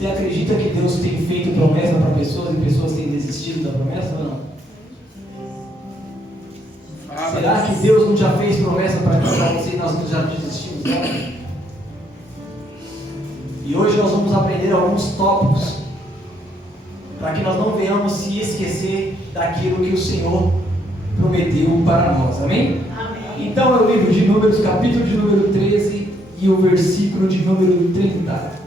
Você acredita que Deus tem feito promessa para pessoas e pessoas têm desistido da promessa ou não? Será que Deus não já fez promessa para você e nós já desistimos dela? E hoje nós vamos aprender alguns tópicos para que nós não venhamos se esquecer daquilo que o Senhor prometeu para nós. Amém? Amém. Então é o livro de Números, capítulo de número 13 e o versículo de número 30.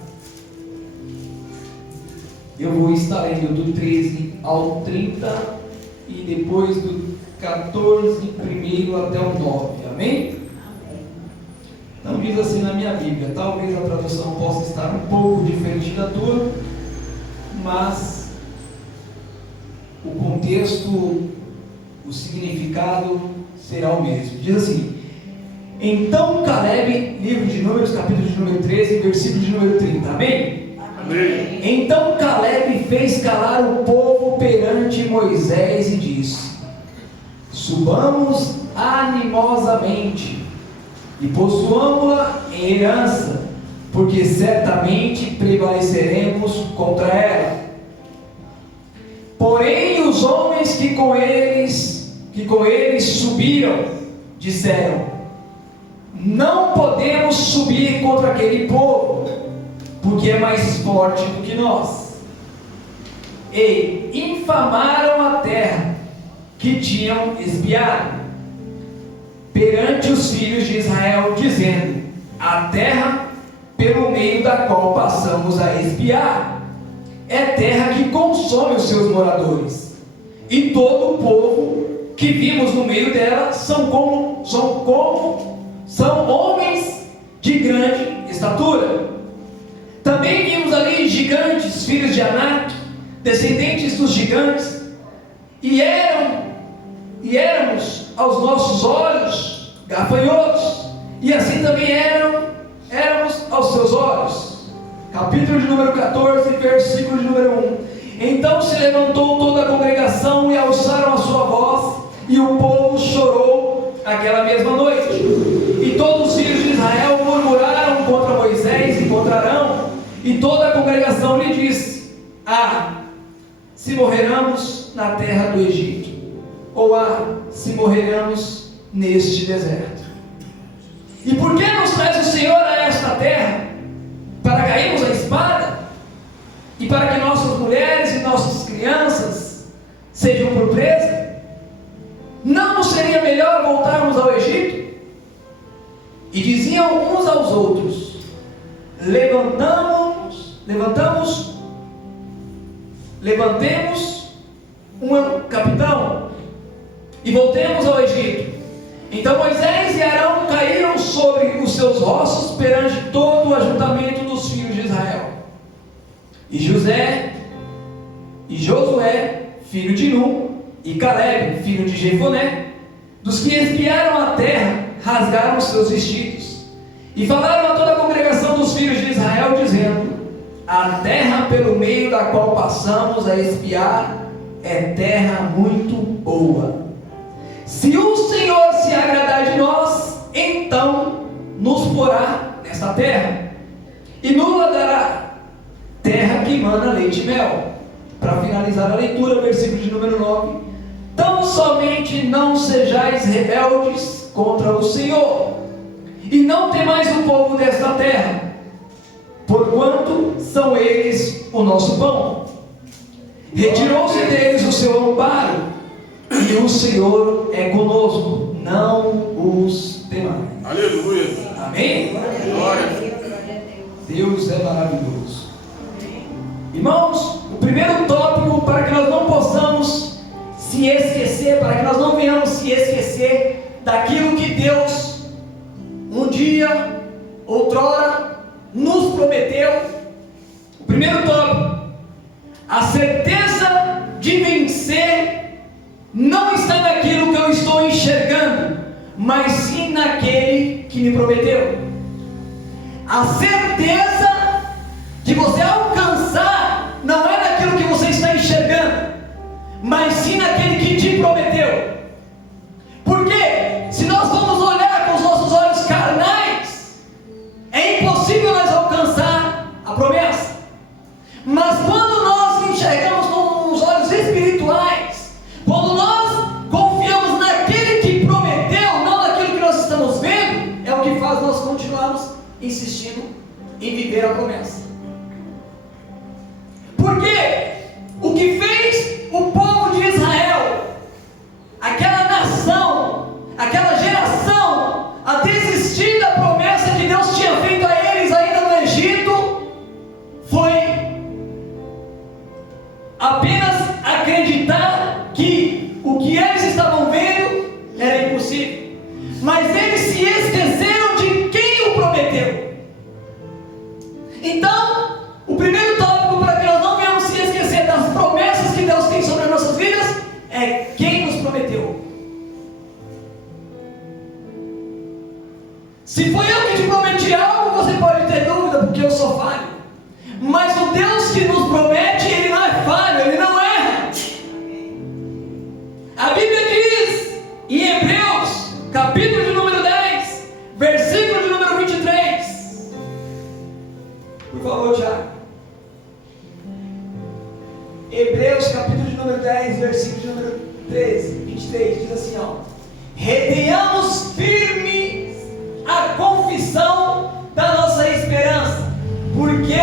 Eu vou estar lendo do 13 ao 30 e depois do 14 primeiro até o 9. Amém? Não diz assim na minha Bíblia. Talvez a tradução possa estar um pouco diferente da tua, mas o contexto, o significado será o mesmo. Diz assim: então Caleb, livro de Números, capítulo de número 13, versículo de número 30. Amém? Amém. Então Caleb fez calar o povo perante Moisés e disse: subamos animosamente e possuamo-la em herança, porque certamente prevaleceremos contra ela. Porém os homens que com eles subiram disseram: não podemos subir contra aquele povo, porque é mais forte do que nós. E infamaram a terra que tinham espiado perante os filhos de Israel, dizendo: a terra pelo meio da qual passamos a espiar é terra que consome os seus moradores, e todo o povo que vimos no meio dela são homens de grande estatura. Também vimos ali gigantes, filhos de Anak, descendentes dos gigantes, e éramos aos nossos olhos gafanhotos, e assim também éramos aos seus olhos. Capítulo de número 14, versículo de número 1. Então se levantou toda a congregação e alçaram a sua voz, e o povo chorou aquela mesma noite. E todos os filhos de Israel murmuraram contra Moisés e contra Arão, e toda a congregação lhe disse: se morreramos na terra do Egito, ou se morreramos neste deserto. E por que nos traz o Senhor a esta terra? Para cairmos a espada? E para que nossas mulheres e nossas crianças sejam por presa? Não seria melhor voltarmos ao Egito? E diziam uns aos outros: levantemos um capitão e voltemos ao Egito. Então Moisés e Arão caíram sobre os seus ossos perante todo o ajuntamento dos filhos de Israel. E Josué, filho de Nun, e Caleb, filho de Jefoné, dos que espiaram a terra, rasgaram os seus vestidos, e falaram a toda a congregação dos filhos de Israel, dizendo: a terra pelo meio da qual passamos a espiar é terra muito boa. Se o Senhor se agradar de nós, então nos porá nesta terra, e nos dará terra que mana leite e mel. Para finalizar a leitura, versículo de número 9: tão somente não sejais rebeldes contra o Senhor, e não temais o povo desta terra, porquanto são eles o nosso pão. Retirou-se deles o seu amparo, e o Senhor é conosco, não os temais. Aleluia. Amém? Glória. Deus é maravilhoso. Irmãos, o primeiro tópico, para que nós não possamos se esquecer, para que nós não venhamos se esquecer daquilo que Deus um dia, outrora, nos prometeu. O primeiro tópico: a certeza de vencer não está naquilo que eu estou enxergando, mas sim naquele que me prometeu. A certeza de você alcançar não é naquilo que você está enxergando, mas sim naquele que te prometeu. Porque se nós vamos olhar com os nossos olhos carnais, é impossível nós alcançar a promessa. em viver a promessa. Porque o que fez o povo de Israel, aquela nação, aquela geração, a desistir da promessa que Deus tinha feito a eles ainda no Egito, foi apenas acreditar que o que eles estavam vendo era impossível. Mas eles se esqueceram de quem o prometeu. Então, o primeiro tópico para que nós não venhamos se esquecer das promessas que Deus tem sobre as nossas vidas é quem nos prometeu. Se foi eu que te prometi algo, você pode ter dúvida, porque eu sou falho. Mas o Deus que nos promete, Ele não é falho, Ele não erra. A Bíblia diz em Hebreus, capítulo de número 10, versículo de número 23. Por favor, Tiago. Hebreus, capítulo de número 10, versículo de número 23, diz assim, ó: retenhamos firme a confissão da nossa esperança, porque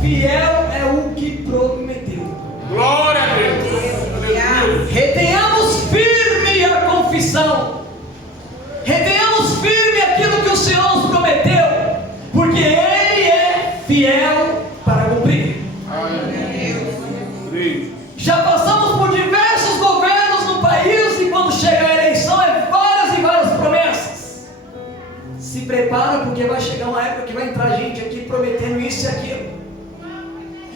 fiel é o que prometeu. Glória a Deus. Retenhamos firme a confissão. Retenhamos firme aquilo que o Senhor nos prometeu, porque Ele é fiel para cumprir. Já passamos por diversos governos no país, e quando chega a eleição é várias e várias promessas. Se prepara, porque vai chegar uma época que vai entrar gente aqui prometendo isso e aquilo.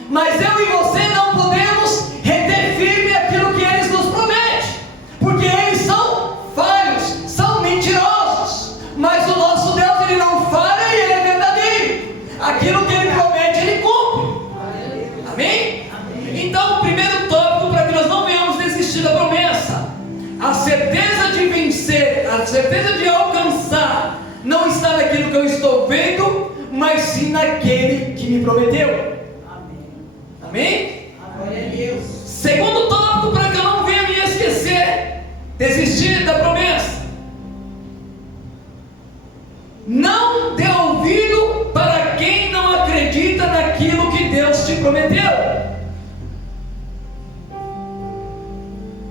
Mas eu e você não podemos reter firme aquilo que eles nos prometem, porque eles são falhos, são mentirosos. Mas o nosso Deus, Ele não falha e Ele é verdadeiro. Aquilo que Ele promete, Ele cumpre. Amém? Então, o primeiro tópico para que nós não venhamos desistir da promessa: a certeza de vencer, a certeza de alcançar, não está naquilo que eu estou vendo, mas sim naquele que me prometeu. Amém? Glória a Deus. Segundo tópico para que eu não venha me esquecer, desistir da promessa: não dê ouvido para quem não acredita naquilo que Deus te prometeu.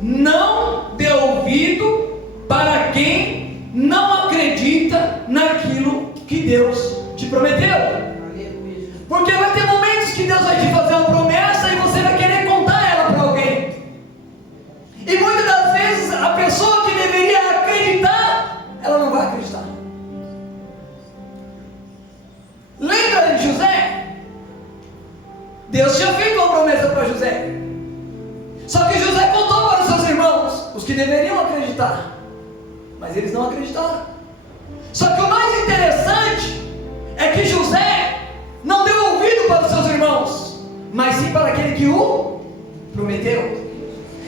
Não dê ouvido para quem não acredita naquilo que Deus te prometeu. Porque vai ter momentos que Deus vai te fazer uma promessa e você vai querer contar ela para alguém. E muitas das vezes a pessoa que deveria acreditar, ela não vai acreditar. Lembra de José? Deus tinha feito uma promessa para José. Só que José contou para os seus irmãos, os que deveriam acreditar, mas eles não acreditaram. Só que o mais interessante é que José não deu ouvido para os seus irmãos, mas sim para aquele que o prometeu.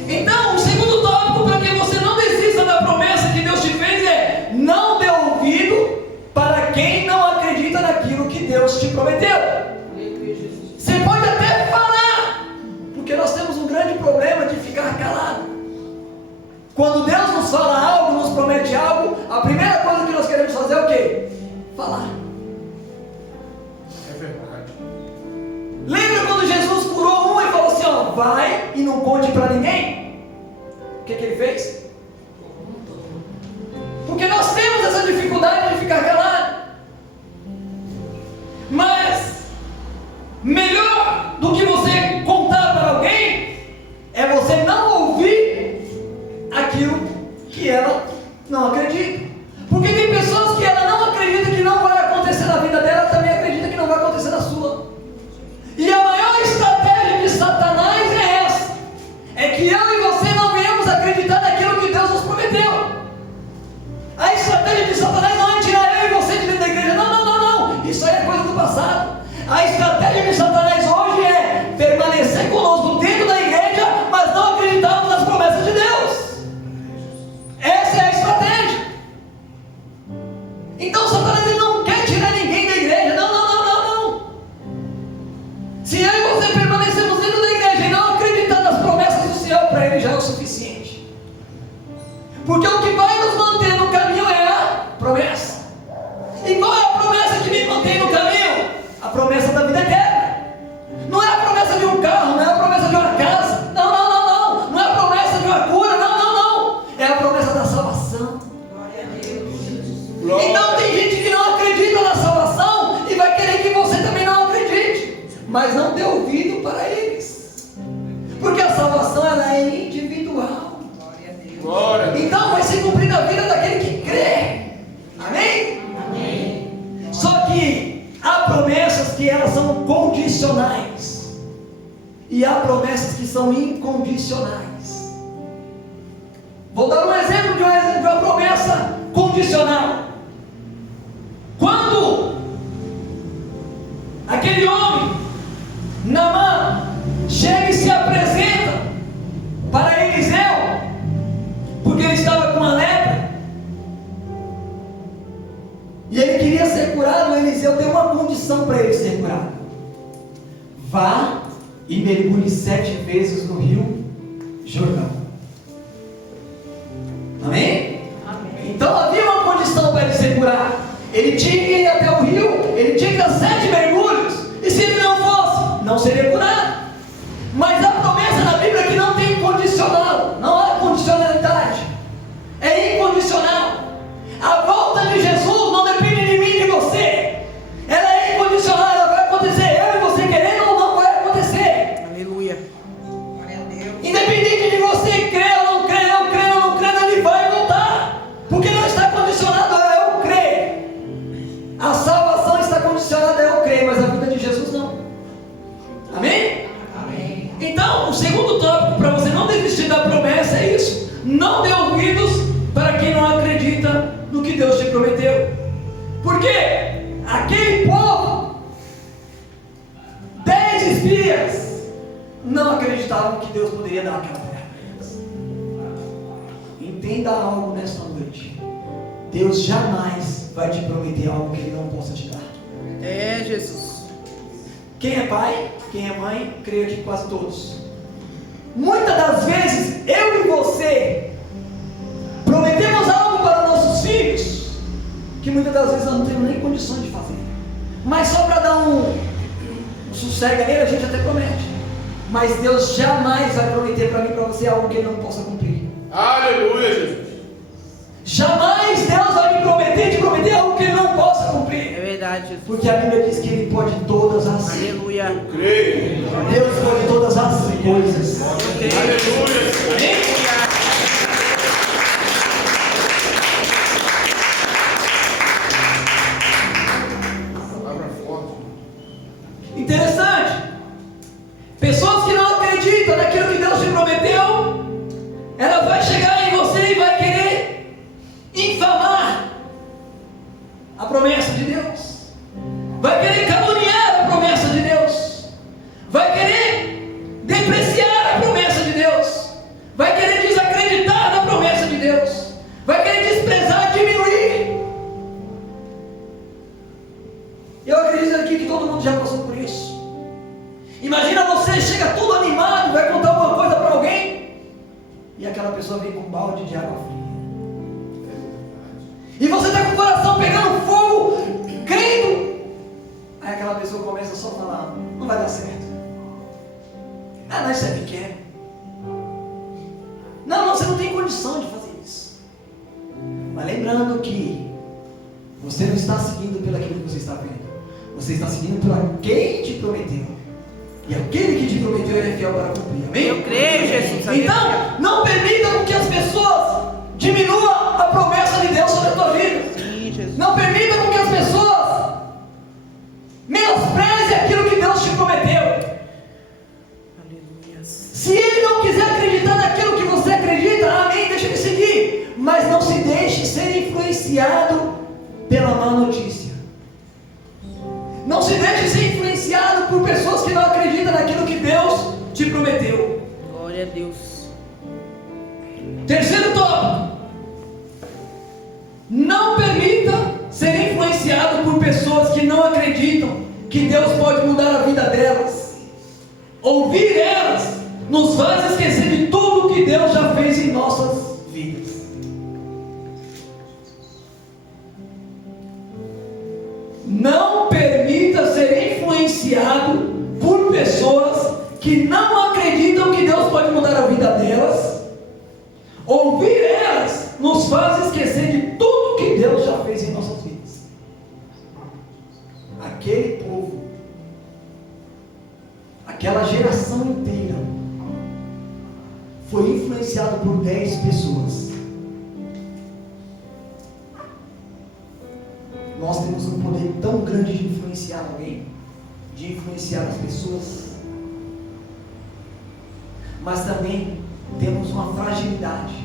Então, o segundo tópico para que você não desista da promessa que Deus te fez é: não dê ouvido para quem não acredita naquilo que Deus te prometeu. Você pode até falar, porque nós temos um grande problema de ficar calado. Quando Deus nos fala algo, nos promete algo, a primeira coisa que nós queremos fazer é o quê? Falar. É verdade. Lembra quando Jesus curou um e falou assim, ó, vai e não conte para ninguém? O que ele fez? Porque nós temos essa dificuldade de ficar calado. Mas melhor do que você contar para alguém é você não ouvir aquilo que ela não acredita. Porque tem pessoas que ela não acredita que não vai acontecer na vida dela, também acredita que não vai acontecer na sua. E a maior estratégia de Satanás é essa: é que eu e você não venhamos acreditar naquilo que Deus nos prometeu. A estratégia de Satanás não é tirar eu e você de dentro da igreja. Não. Isso aí é coisa do passado. A estratégia de Satanás hoje é permanecer conosco dentro da igreja, mas não acreditarmos nas promessas de Deus. Essa é a estratégia. Então Satanás ele não quer tirar ninguém da igreja. Não. Se eu e você permanecemos dentro da igreja e não acreditar nas promessas do Senhor, para ele já é o suficiente. Porque o que vai nos manter no caminho é a promessa. E qual é a promessa que me mantém no caminho? A promessa mas não dê ouvido para eles, porque a salvação ela é individual. Glória a Deus. Então vai se cumprir na vida daquele que crê. Amém? Amém. Só que há promessas que elas são condicionais e há promessas que são incondicionais. Vou dar um exemplo de uma promessa condicional. Quando aquele homem, Naamã, chega e se apresenta para Eliseu, porque ele estava com uma lepra, e ele queria ser curado, o Eliseu deu uma condição para ele ser curado: vá e mergulhe 7 vezes no rio Jordão. Amém? Amém. Então havia uma condição para ele ser curado. Ele tinha que ir até o rio, ele tinha que dar 7 mergulhos, e se ele não fosse, não seria curado. Mas a promessa na Bíblia é que não tem condicional, não há condicionalidade, é incondicional. A volta de Jesus não depende de mim e de você, ela é incondicional, ela vai acontecer, eu e você querendo ou não, vai acontecer. Aleluia. Glória a Deus. Independente de você crer ou não crer, eu creio ou não creio, ele vai voltar, porque não está condicionado a eu crer. A salvação está condicionada a eu crer, mas a vida de Jesus não. Amém? Amém. Então, o segundo tópico para você não desistir da promessa é isso: não dê ouvidos para quem não acredita no que Deus te prometeu. Porque aquele povo, 10 espias, não acreditavam que Deus poderia dar aquela terra para eles. Entenda algo nesta noite: Deus jamais vai te prometer algo que Ele não possa te dar. É, Jesus. Quem é pai, quem é mãe, creio que quase todos. Muitas das vezes, eu e você prometemos algo para nossos filhos que muitas das vezes nós não temos nem condições de fazer. Mas só para dar um sossego nele, a gente até promete. Mas Deus jamais vai prometer para mim e para você algo que Ele não possa cumprir. Aleluia, Jesus. Jamais Deus vai me prometer de prometer algo que Ele não possa cumprir. É verdade, Jesus. Porque a Bíblia diz que Ele pode todas as coisas. Aleluia. Creio. Deus pode todas as coisas. Aleluia. Amém? Palavra forte. Interessante. Pessoas que não acreditam naquilo que Deus te prometeu, ela vai chegar em você e vai querer infamar a promessa de Deus, vai querer caluniar a promessa de Deus, vai querer depreciar a promessa de Deus, vai querer desacreditar na promessa de Deus, vai querer desprezar, diminuir. Eu acredito aqui que todo mundo já passou por isso. Imagina você, chega todo animado, vai contar alguma coisa para alguém, e aquela pessoa vem com um balde de água fria. E você está com o coração pegando fogo, crendo. Aí aquela pessoa começa só a falar: não vai dar certo. Ah, não, isso é pequeno. Não, você não tem condição de fazer isso. Mas lembrando que você não está seguindo pelo aquilo que você está vendo. Você está seguindo por aquele que te prometeu. E aquele que te prometeu é fiel para cumprir. Amém? Eu creio, Jesus. Aleluia. Então, não permita que as pessoas diminuam a promessa de Deus sobre a tua vida. Sim, Jesus. Não permita que as pessoas menosprezem aquilo que Deus te prometeu. Aleluia. Se ele não quiser acreditar naquilo que você acredita, amém, deixa ele seguir. Mas não se deixe ser influenciado pela má notícia. Não se deixe ser influenciado por pessoas que não acreditam naquilo que Deus te prometeu. Glória a Deus. Terceiro tópico: não permita ser influenciado por pessoas que não acreditam que Deus pode mudar a vida delas. Ouvir elas nos faz esquecer de tudo que Deus já fez em nossas vidas. Não permita ser influenciado por pessoas que não acreditam que Deus pode mudar a vida delas. Ouvir elas nos faz esquecer de tudo que Deus já fez em nossas vidas. Aquele povo aquela geração inteira foi influenciada por 10 pessoas. Nós temos um poder tão grande de influenciar alguém, de influenciar as pessoas, mas também temos uma fragilidade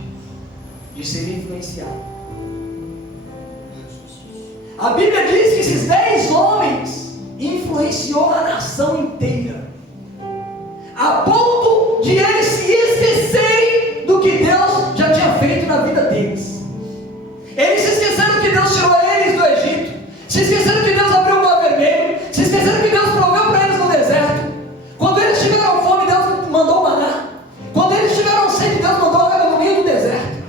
de ser influenciado. A Bíblia diz que esses 10 homens influenciou a nação inteira, a ponto de eles se esquecerem do que Deus já tinha feito na vida deles. Eles se esqueceram que Deus tirou eles do Egito, se esqueceram que Deus abriu o mar vermelho, se esqueceram que Deus proveu para eles no deserto. Quando eles tiveram fome, Deus mandou maná. Quando eles tiveram sede, Deus mandou água no meio do deserto.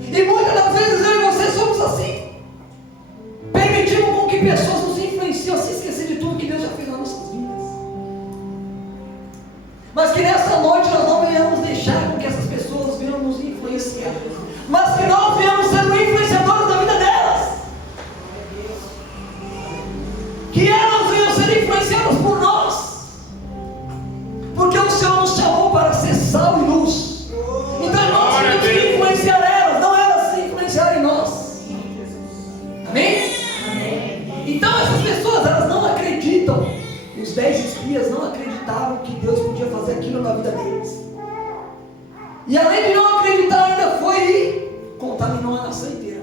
E muitas das vezes eu e você somos assim. Permitimos com que pessoas nos influenciam a se esquecer de tudo que Deus já fez nas nossas vidas. Mas que nessa noite nós não venhamos deixar com que essas pessoas venham nos influenciar, mas que nós venhamos ser influenciadores da vida delas. Que elas venham ser influenciadas por nós. Porque o Senhor nos chamou para ser sal e luz. Então nós temos que influenciar elas, não elas se influenciarem em nós. Amém? Então essas pessoas, elas não acreditam. Os 10 espias não acreditavam que Deus podia fazer aquilo na vida deles. E além de não acreditar, ainda foi e contaminou a nação inteira.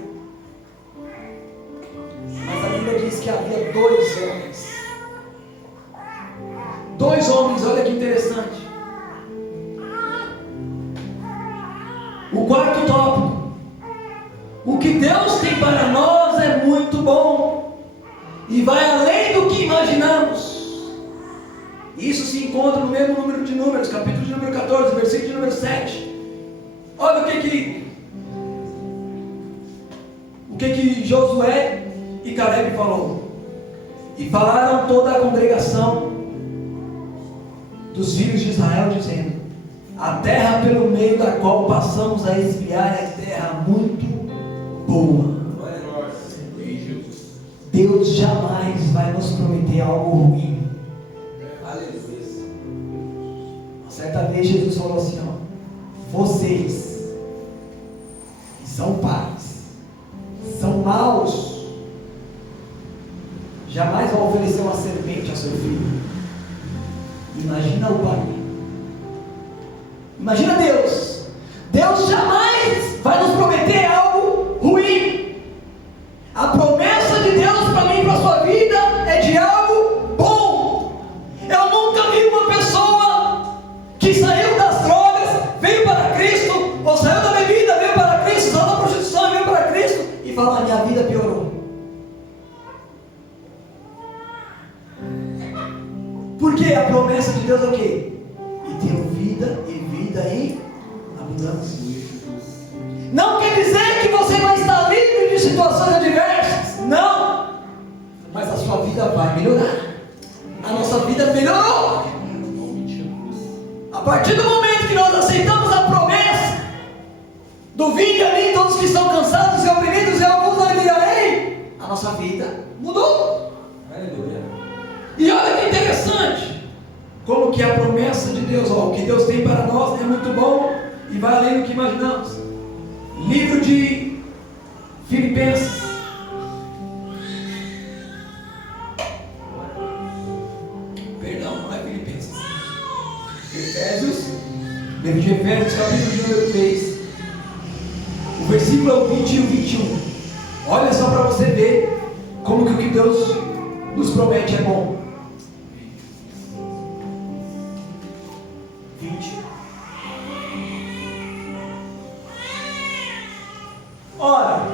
Mas a Bíblia diz que havia 2 homens. 2 homens, olha que interessante. O quarto tópico: o que Deus tem para nós é muito bom e vai além do que imaginamos. Isso se encontra no mesmo número de Números, capítulo de número 14, versículo de número 7. Olha o que Josué e Caleb falou. E falaram toda a congregação dos filhos de Israel, dizendo: a terra pelo meio da qual passamos a espiar é terra muito boa. Deus jamais vai nos prometer algo ruim. Certa vez Jesus falou assim: ó, vocês que são pais, são maus, jamais vão oferecer uma serpente ao seu filho. Imagina o pai. Imagina Deus. Deus jamais vai nos prometer algo ruim. A promessa de Deus para mim e para a sua vida é de algo bom. Eu nunca vi uma pessoa que saiu das drogas, veio para Cristo, ou saiu da bebida, veio para Cristo, saiu da prostituição, veio para Cristo e fala: minha vida piorou. Porque a promessa de Deus é o quê? E ter vida e vida em abundância. Não quer dizer que você vai estar livre de situações adversas, não, mas a sua vida vai melhorar. A nossa vida melhorou. A partir do momento que nós aceitamos a promessa do vinde a mim todos que estão cansados e oprimidos e alguns aliviarei, a nossa vida mudou. Aleluia. E olha que interessante, como que a promessa de Deus, ó, o que Deus tem para nós é muito bom e vai além do que imaginamos. Livro de Filipenses, perdão, não é Filipenses, Efésios, livro de Efésios, capítulo de número 3, o versículo é o 20 e o 21. Olha só para você ver como que o que Deus nos promete é bom. 20. Ora,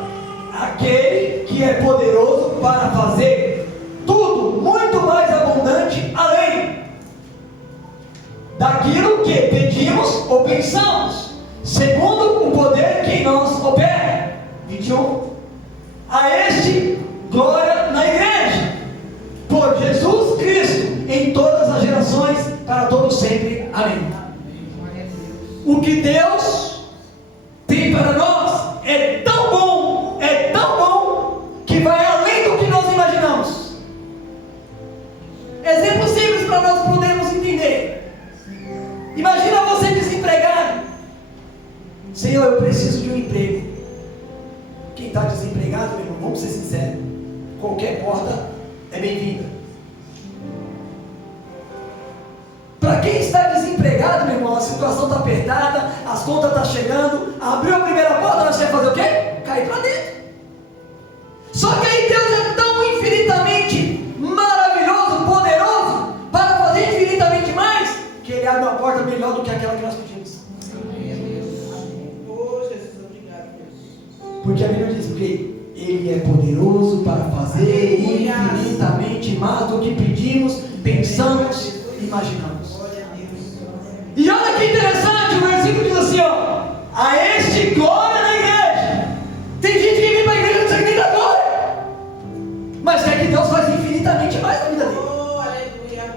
aquele que é poderoso para fazer tudo muito mais abundante além daquilo que pedimos ou pensamos, segundo o poder que em nós opera. 21. A este glória na igreja, por Jesus Cristo, em todas as gerações, para todos sempre. Amém. O que Deus tem para nós é tão bom, que vai além do que nós imaginamos. Exemplo simples simples para nós podermos entender. Imagina você desempregado. Senhor, eu preciso de um emprego. Quem está desempregado, meu irmão, vamos ser sinceros, qualquer porta é bem-vinda. Para quem está desempregado, meu irmão, a situação está apertada, as contas estão chegando, abriu a primeira porta, nós vamos fazer o quê? Cair para dentro. Só que aí Deus é tão infinitamente maravilhoso, poderoso, para fazer infinitamente mais, que Ele abre uma porta melhor do que aquela que nós pedimos. Oh, Jesus, obrigado, Deus. Porque a Bíblia diz que Ele é poderoso para fazer infinitamente mais do que pedimos, pensamos, imaginamos. E olha que interessante, o versículo diz assim, ó: a este glória na igreja. Tem gente que vem para a igreja e não consegue nem dar glória, mas quer que Deus faz infinitamente mais na vida dele. Oh, aleluia.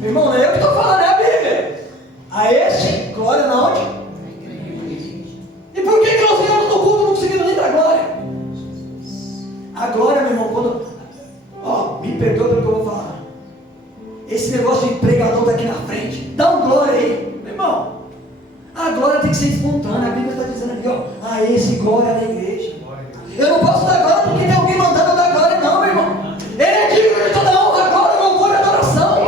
Meu irmão, não é eu que estou falando, é a Bíblia. A este glória na onde? E por que nós viemos no culto e não conseguimos nem dar glória? A glória, meu irmão, quando... Ó, me perdoa pelo que eu vou falar. Esse negócio de pregador daqui na frente, dá um glória aí. Meu irmão, a glória tem que ser espontânea. A Bíblia está dizendo ali, ó: a esse glória na igreja. Eu não posso dar glória porque tem alguém mandando eu dar glória, não, meu irmão. Ele é digno de toda honra, glória, louvor e adoração.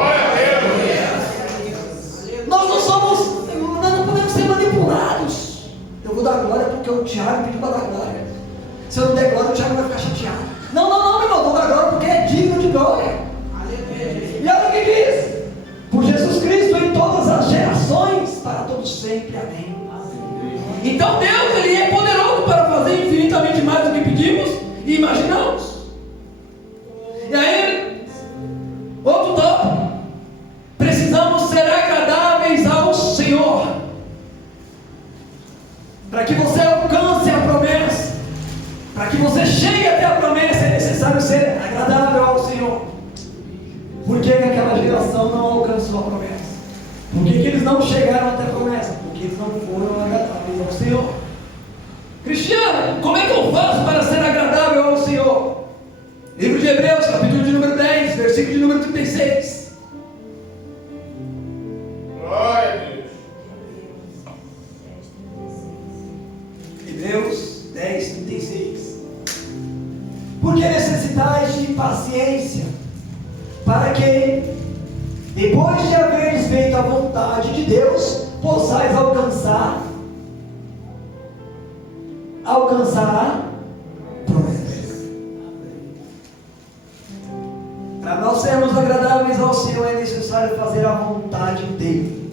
Nós não somos, nós não podemos ser manipulados. Eu vou dar glória porque o Tiago pediu para dar glória. Se eu não der glória, o Tiago vai ficar chateado. Não, meu irmão, vou dar glória porque é digno de glória. E olha o que diz: por Jesus Cristo em todas as gerações, para todos sempre, amém. Então Deus, Ele é poderoso para fazer infinitamente mais do que pedimos e imaginamos. E aí, outro tópico: precisamos ser agradáveis ao Senhor. Para que você alcance a promessa, para que você chegue até a promessa, é necessário ser agradável ao Senhor. Por que aquela geração não alcançou a promessa? Por que eles não chegaram até a promessa? Porque eles não foram agradáveis ao Senhor. Cristiano, como é que eu faço para ser agradável ao Senhor? Livro de Hebreus, capítulo de número 10, versículo de número 36. Glória a Deus. Hebreus 10, 36. Porque necessitais de paciência, para que, depois de haveres feito a vontade de Deus, possais alcançar a promessa. Para nós sermos agradáveis ao Senhor, é necessário fazer a vontade dEle.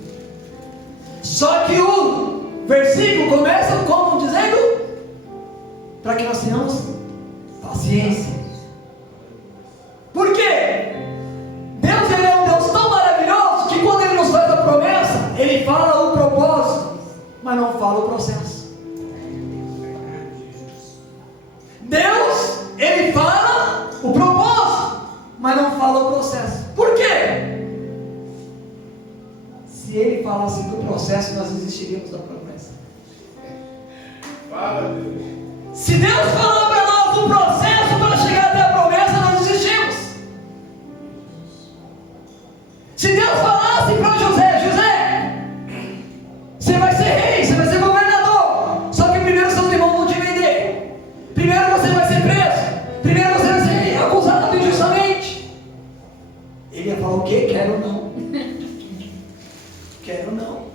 Só que o versículo começa como dizendo: para que nós tenhamos paciência. Por quê? Deus, Ele é um Deus tão maravilhoso que quando Ele nos faz a promessa, Ele fala o propósito, mas não fala o processo. Deus, Ele fala o propósito, mas não fala o processo. Por quê? Se Ele falasse do processo, nós desistiríamos da promessa. Fala, Deus. Se Deus falar para nós o processo para chegar até a promessa, nós desistimos. Se Deus falasse para José: você vai ser rei, você vai ser governador, só que primeiro seus irmãos vão te vender, primeiro você vai ser preso, primeiro você vai ser acusado injustamente, ele ia falar o quê? Quero não. Quero não.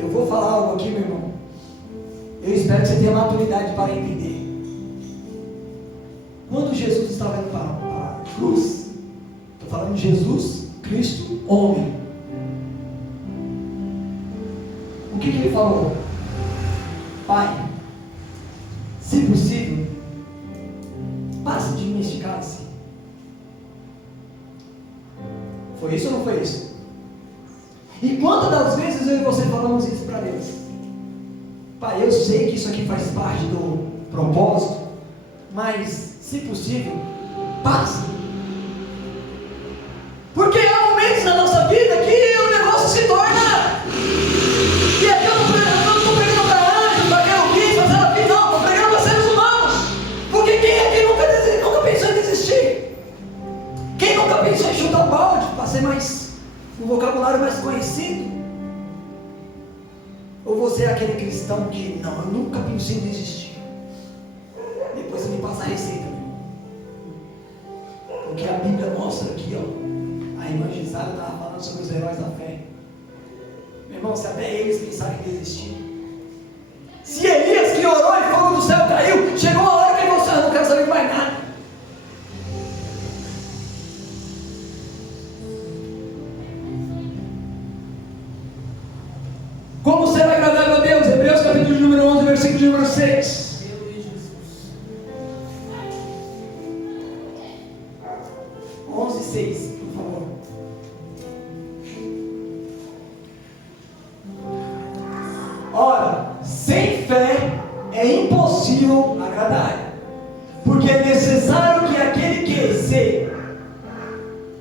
Eu vou falar algo aqui, meu irmão. Eu espero que você tenha maturidade para entender. Quando Jesus estava indo para a cruz, estou falando de Jesus Cristo, homem. O que ele falou? Pai, se possível, passe de mim este cálice. Foi isso ou não foi isso? E quantas das vezes eu e você falamos isso para Deus? Pai, eu sei que isso aqui faz parte do propósito, mas, se possível, passe. Porque há momentos na nossa vida que o negócio se torna... E aqui eu não estou pregando para anjos, para querubins, para serafins, não, estou pregando para seres humanos. Porque quem aqui nunca pensou ser mais, um vocabulário mais conhecido? Ou você é aquele cristão que, não, eu nunca pensei em desistir? Depois você me passa a receita, meu irmão. Porque a Bíblia mostra aqui, ó, a irmã Gisara estava falando sobre os heróis da fé. Meu irmão, se até eles pensarem em desistir. Se Elias que orou e fogo do céu caiu, chegou a hora que ele falou, não quero saber de mais nada. Como será agradável a Deus? Hebreus capítulo de número 11, versículo de número 6. Ora, sem fé é impossível agradar, porque é necessário que aquele que se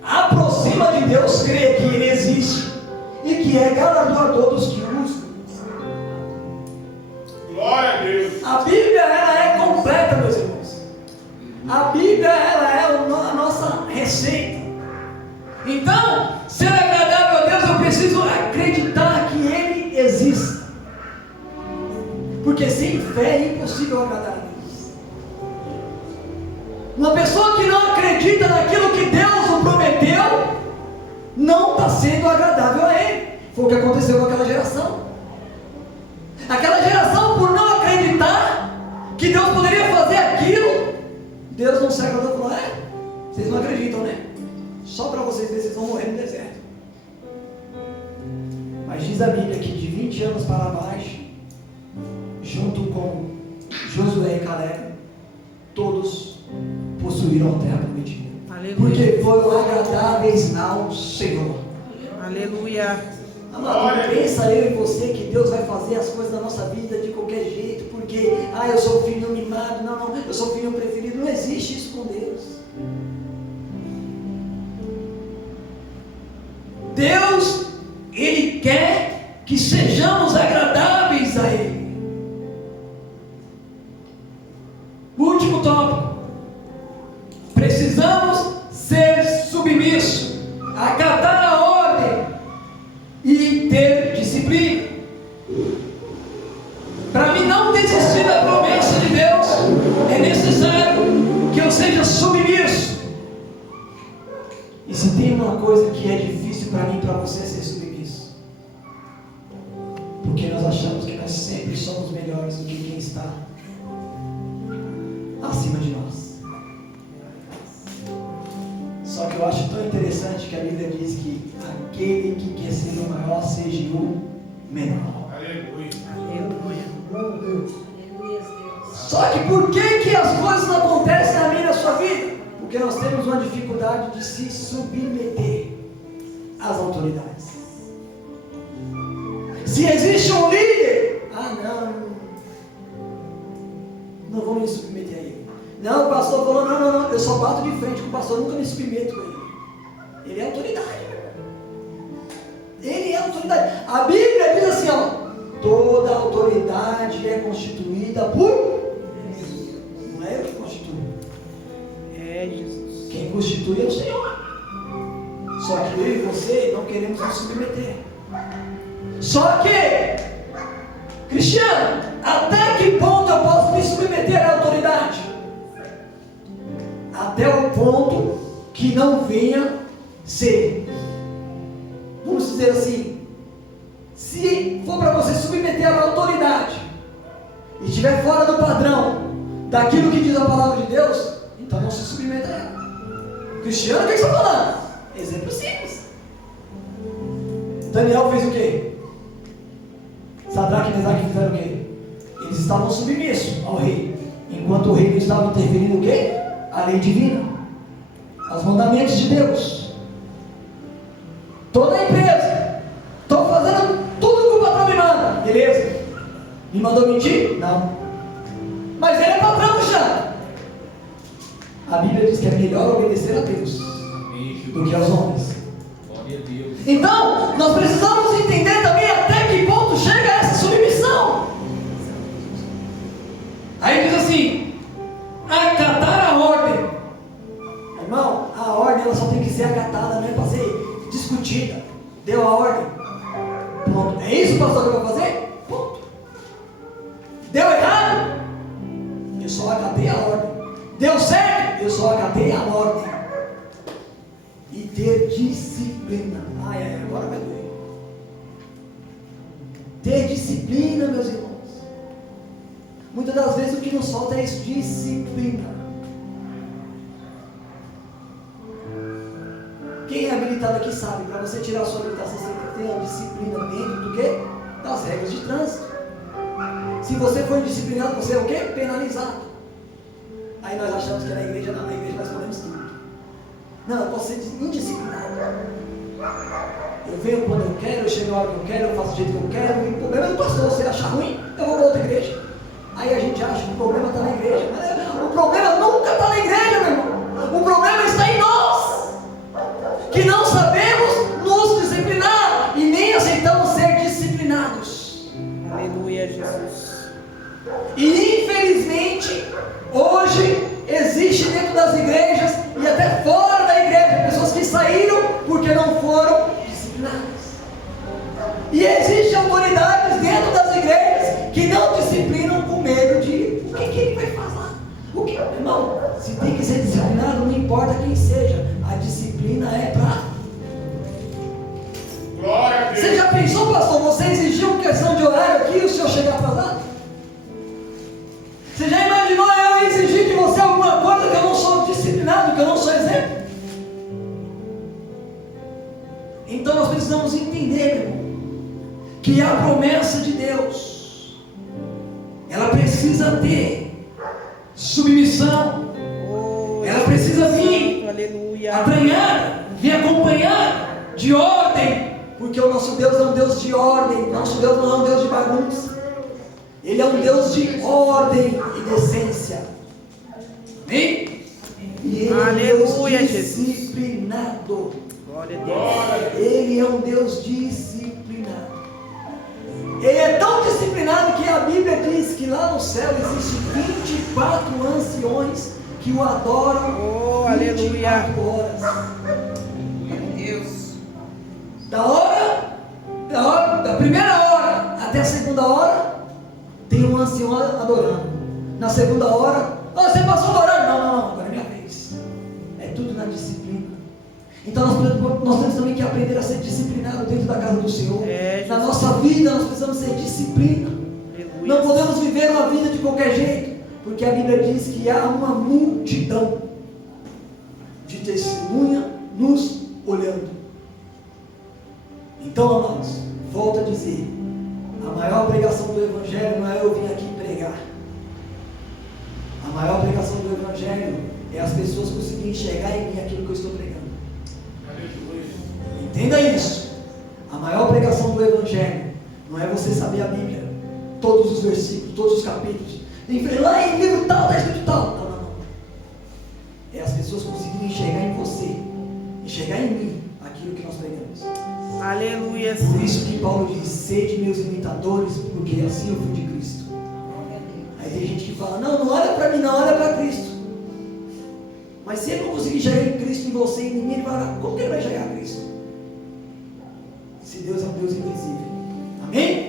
aproxima de Deus crê que Ele existe e que é galardoador dos que o buscam. Glória a Deus. A Bíblia ela é completa, meus irmãos. A Bíblia ela é a nossa receita. Então, ser agradável a Deus, eu preciso acreditar que Ele existe. Porque sem fé é impossível agradar a Deus. Uma pessoa que não acredita naquilo que Deus o prometeu, não está sendo agradável a Ele. Foi o que aconteceu com aquela geração. Aquela geração, por não acreditar que Deus poderia fazer aquilo, Deus não se agradou e falou, vocês não acreditam, né? Só para vocês verem, vocês vão morrer no deserto. Mas diz a Bíblia que de 20 anos para baixo, junto com Josué e Caleb, todos possuíram a terra prometida. Aleluia. Porque foram agradáveis ao Senhor. Aleluia. Amado, não pensa eu e você que Deus vai fazer as coisas da nossa vida de qualquer jeito, porque, eu sou filho mimado, não, eu sou filho preferido. Não existe isso com Deus. Deus, Ele quer que sejamos agradáveis a Ele. Último tópico. Precisamos ser submissos, acatar a ordem e ter disciplina. Para mim não desistir da promessa de Deus, é necessário que eu seja submisso. E se tem uma coisa que é difícil para mim e para você, é ser submisso. Porque nós achamos que nós sempre somos melhores do que quem está acima de nós. Só que eu acho tão interessante que a Bíblia diz que aquele que quer ser o maior seja o menor. Aleluia. Aleluia. Só que por que as coisas não acontecem na minha e na sua vida? Porque nós temos uma dificuldade de se submeter às autoridades. Se existe um líder, não vou me submeter a ele. Não, o pastor falou, não, eu só bato de frente com o pastor, nunca me submeto com ele. Ele é autoridade, meu irmão. Ele é autoridade. A Bíblia diz assim, toda autoridade é constituída por Jesus. Não é eu que constituo. É Jesus. Quem constitui é o Senhor. Só que eu e você não queremos nos submeter. Só que, Cristiano, até que ponto eu posso me submeter à autoridade? Até o ponto que não venha ser, vamos dizer assim, se for para você submeter à autoridade e estiver fora do padrão daquilo que diz a palavra de Deus, então não se submeta a ela. Cristiano, o que você está falando? Exemplo simples. Daniel fez o quê? Sadraque e Mesaque fizeram o quê? Eles estavam submissos ao rei, enquanto o rei não estava interferindo o quê? A lei divina, aos mandamentos de Deus. Toda a empresa, estou fazendo tudo que o patrão me manda, beleza? Me mandou mentir? Não. Mas ele é patrão já. A Bíblia diz que é melhor obedecer a Deus do que aos homens. Então, nós precisamos entender também até que ponto chega essa submissão. Aí diz assim, acatar a ordem. Irmão, a ordem ela só tem que ser acatada, não é para ser discutida. Deu a ordem. Ponto. É isso, pastor, que eu vou fazer? Ponto. Deu errado? Eu só acatei a ordem. Deu certo? Eu só acatei a ordem. E ter disciplina. Agora vai doer. Ter disciplina, meus irmãos. Muitas das vezes o que nos falta é isso, disciplina. Quem é habilitado aqui sabe, para você tirar a sua habilitação, você tem que ter a disciplina dentro do quê? Das regras de trânsito. Se você for indisciplinado, você é o quê? Penalizado. Aí nós achamos que na igreja nós podemos tudo. Não, eu posso ser indisciplinado. Eu venho quando eu quero, eu chego na hora que eu quero, eu faço do jeito que eu quero, e o problema é do pastor. Se ele achar ruim, eu vou para outra igreja. Aí a gente acha que o problema está na igreja. Mas o problema nunca está na igreja, meu irmão. O problema está em nós, que não sabemos nos disciplinar e nem aceitamos ser disciplinados. Aleluia, Jesus. E infelizmente, hoje existe dentro das igrejas e até fora da igreja pessoas que saíram porque não foram disciplinadas. E existem autoridades dentro das igrejas que não disciplinam com medo de o que ele vai falar. O que, irmão, se tem que ser disciplinado, não importa quem seja, a disciplina é para. Glória a Deus. Você já pensou, pastor, você exigiu questão de horário aqui e o senhor chegar atrasado? Você já imaginou eu exigir de você alguma coisa que eu não sou disciplinado, que eu não sou exemplo? Então nós precisamos entender, meu irmão, que a promessa de Deus, ela precisa ter submissão, ela precisa vir atranhada, vir acompanhada de ordem, porque o nosso Deus é um Deus de ordem, nosso Deus não é um Deus de bagunça, Ele é um Deus de ordem e decência, amém? E Ele é um Deus disciplinado, Glória a Deus. Ele é um Deus disciplinado. Ele é tão disciplinado que a Bíblia diz que lá no céu existem 24 anciões que o adoram 24 horas. Deus. Da primeira hora até a segunda hora, tem um ancião adorando. Na segunda hora, você passou do horário? Não, agora é minha vez. É tudo na disciplina. Então nós temos também que aprender a ser disciplinado dentro da casa do Senhor. Na nossa vida nós precisamos ser disciplina. Não podemos viver uma vida de qualquer jeito, porque a Bíblia diz que há uma multidão de testemunha nos olhando. Então, amados, volto a dizer, a maior pregação do Evangelho não é eu vir aqui pregar. A maior pregação do Evangelho é as pessoas conseguirem enxergar em mim aquilo que eu estou pregando. Entenda isso. A maior pregação do Evangelho não é você saber a Bíblia, todos os versículos, todos os capítulos. Lá em livro tal, está escrito tal. Não. É as pessoas conseguirem enxergar em você, enxergar em mim aquilo que nós pregamos. Aleluia. Por isso que Paulo diz: sede meus imitadores, porque assim eu fui de Cristo. Aí tem gente que fala: não olha para mim, não olha para Cristo. Mas se ele não conseguir enxergar em Cristo em você e em mim, ele vai lá, como que ele vai enxergar Cristo? Se Deus é um Deus invisível. Amém?